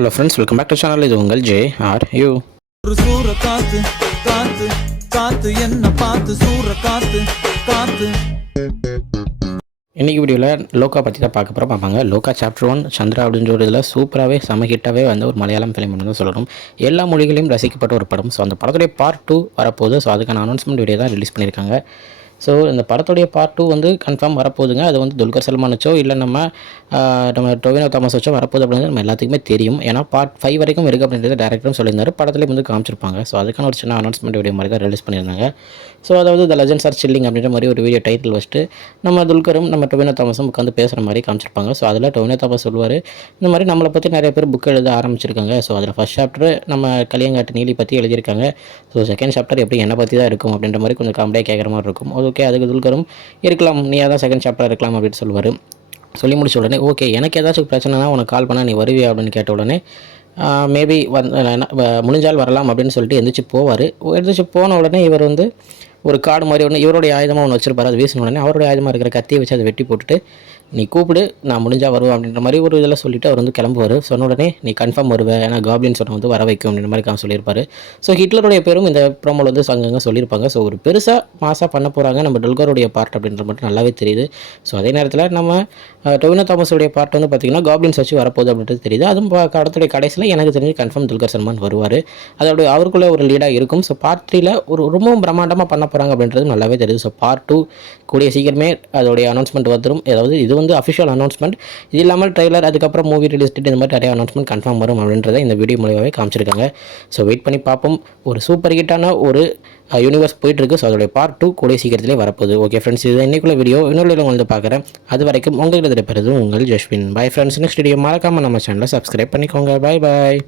Hello friends, welcome back to channel. இது உங்கள் JRU. ஒரு சூற காத்து காத்து காத்து என்ன பார்த்து சூற காத்து காத்து. இன்றைக்கி வீடியோவில் லோகா பற்றி தான் பார்க்க போகிறோம். பார்ப்பாங்க லோகா சாப்டர் 1 சந்திரா அப்படின்ற ஒரு இதில் சூப்பராகவே சமஹிட்டாகவே வந்து ஒரு மலையாளம் ஃபிலிம் தான் சொல்லணும். எல்லா மொழிகளையும் ரசிக்கப்பட்ட ஒரு படம். ஸோ அந்த படத்துடைய பார்ட் 2 வரப்போகுது. ஸோ அதுக்கான அனௌன்ஸ்மெண்ட் வீடியோ தான் ரிலீஸ் பண்ணியிருக்காங்க. ஸோ இந்த படத்துடைய பார்ட் 2 வந்து கன்ஃபார்ம் வரப்போகுதுங்க. அது வந்து துல்கர் சல்மான் வச்சோ இல்லை நம்ம டொவினோ தாமஸ் வச்சோ வரப்போகுது அப்படிங்கிறது நம்ம எல்லாத்துக்குமே தெரியும். ஏன்னா பார்ட் 5 வரைக்கும் இருக்குது அப்படின்றது டேரக்டரும் சொல்லியிருந்தார். படத்துலேயும் வந்து காமிச்சிருப்பாங்க. ஸோ அதுக்கான ஒரு சின்ன அனௌன்ஸ்மெண்ட் வீடியோ மாதிரி தான் ரிலீஸ் பண்ணியிருந்தாங்க. ஸோ அதாவது த லெஜண்ட்ஸ் ஆர் சில்லிங் அப்படின்ற மாதிரி ஒரு வீடியோ டைட்டில் வச்சுட்டு நம்ம துல்கரும் நம்ம டொவினோ தாமஸும் உட்காந்து பேசுகிற மாதிரி காமிச்சிருப்பாங்க. ஸோ அதில் டொவினோ தாமஸ் சொல்லுவார், இந்த மாதிரி நம்மளை பற்றி நிறைய பேர் புக் எழுத ஆரம்பிச்சிருக்காங்க. ஸோ அதில் ஃபஸ்ட் சாப்டர் நம்ம கலியங்காட்டு நீலி பற்றி எழுதியிருக்காங்க. ஸோ செகண்ட் சாப்டர் எப்படி என்னை பற்றி தான் இருக்கும் அப்படின்ற மாதிரி கொஞ்சம் காமெடியாக கேட்குற மாதிரி இருக்கும். ஓகே, அதுக்கு துல்கரும் இருக்கலாம், நீ தான் செகண்ட் சாப்டர் இருக்கலாம் அப்படின்னு சொல்லுவார். சொல்லி முடிச்ச உடனே ஓகே எனக்கு ஏதாச்சும் பிரச்சனைனா உனக்கு கால் பண்ணால் நீ வருவியா அப்படின்னு கேட்ட உடனே மேபி முடிஞ்சால் வரலாம் அப்படின்னு சொல்லிட்டு எந்திரிச்சு போவார். எந்திரிச்சு போன உடனே இவர் வந்து ஒரு கார்டு மாதிரி ஒன்று இவருடைய ஆயுதமாக ஒன்று வச்சிருப்பார். அது வீசின உடனே அவருடைய ஆயுதமாக இருக்கிற கத்தியை வச்சு அதை வெட்டி போட்டுட்டு நீ கூப்பிடு நான் முடிஞ்சால் வருவேன் அப்படின்ற மாதிரி ஒரு இதில் சொல்லிவிட்டு அவர் வந்து கிளம்புவார். சொன்ன உடனே நீ கன்ஃபார்ம் வருவேன், ஏன்னா காப்ளின் சொன்ன வந்து வர வைக்கும் அப்படின்ற மாதிரி சொல்லியிருப்பார். ஸோ ஹிட்லருடைய பேரும் இந்த ப்ரோமோவில் வந்து அங்கங்கே சொல்லியிருப்பாங்க. ஸோ ஒரு பெருசாக மாசாக பண்ண போகிறாங்க நம்ம டொல்கருடைய பார்ட் அப்படின்ற மட்டும் நல்லாவே தெரியுது. ஸோ அதே நேரத்தில் நம்ம டொவினோ தாமஸுடைய பார்ட் வந்து பார்த்திங்கன்னா காப்ளின்ஸ் வச்சு வரப்போகுது அப்படின்றது தெரியுது. அதுவும் படத்துடைய கடைசியில் எனக்கு தெரிஞ்சு கன்ஃபார்ம் துல்கர் சல்மான் வருவார். அதோட அவருக்குள்ளே ஒரு லீடாக இருக்கும். ஸோ பார்ட் 3ல் ஒரு ரொம்பவும் பிரம்மாண்டமாக பண்ண போகிறாங்க அப்படின்றது நல்லாவே தெரியுது. ஸோ பார்ட் 2 கூடிய சீக்கிரமே அதோடைய அனௌன்ஸ்மெண்ட் வந்துடும். அதாவது இது வந்து அஃபிஷியல் அனௌன்ஸ்மெண்ட், இது இல்லாமல் ட்ரெய்லர், அதுக்கப்புறம் மூவி ரிலீஸ் டேட், இந்த மாதிரி நிறைய அனௌன்ஸ்மெண்ட் கன்ஃபார்ம் வரும் அப்படின்றத இந்த வீடியோ மூலமாகவே காமிச்சிருக்காங்க. ஸோ வெயிட் பண்ணி பார்ப்போம். ஒரு சூப்பர் ஹிட்டான ஒரு யூனிவர்ஸ் போயிட்டுருக்கு. ஸோ அதோடைய பார்ட் 2 கூடிய சீக்கிரத்திலே வரப்போகுது. ஓகே ஃப்ரெண்ட்ஸ், இது இன்னைக்குள்ள வீடியோ. இன்னொரு உங்களுக்கு பார்க்குறேன். அது வரைக்கும் உங்களுக்கு பெறுது உங்கள் Jaswin. Bye friends. Next video மறக்காமல் நம்ம சேனலை சப்ஸ்கிரைப் பண்ணிக்கோங்க. Bye bye.